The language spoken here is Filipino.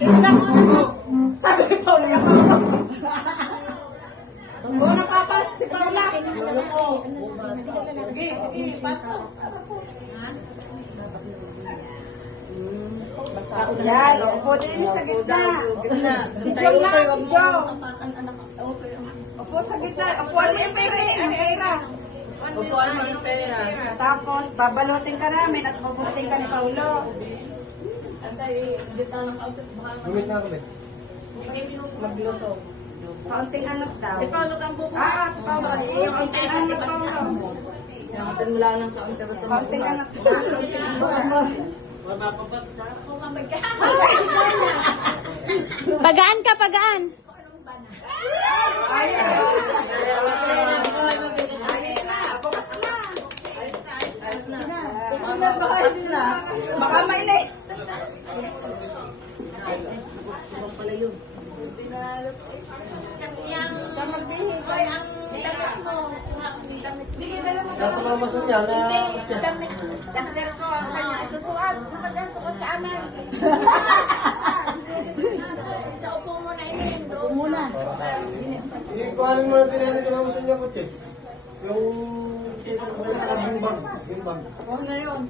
Sabi ni Paula, ako. Una papa, si Paula. Sige, sige, pasok. Yan, upo din sa gitna. Si Joe na, si Joe. Upo sa gitna. Upuan mo yung pera eh, ang pera. Upuan mo yung pera. Tapos, babalutin ka namin at mabuting ka ni Paulo. Gumit na kami. Magluto. Kaunting anak daw. Si Paulo kang buko. Si Paulo. Yung kaunting anak Paulo. Nakatin mo lang ng kaunti. Kaunting anak. Pagaan ka, pagaan. Ayos na. Bukas na. Ayos na. Bukas na. Baka mainis. Siya magbihis. Ay, ang damit mo. Bigay na naman. Nasa mamason niya na... Daster ko ang kanya susuot. Nakadaso ko sa amin. Sa upo mo na yun. Upo muna. Ikuhanin mo na din sa mamason niya, kutsi. Yung... Bimbang. Ako na yun.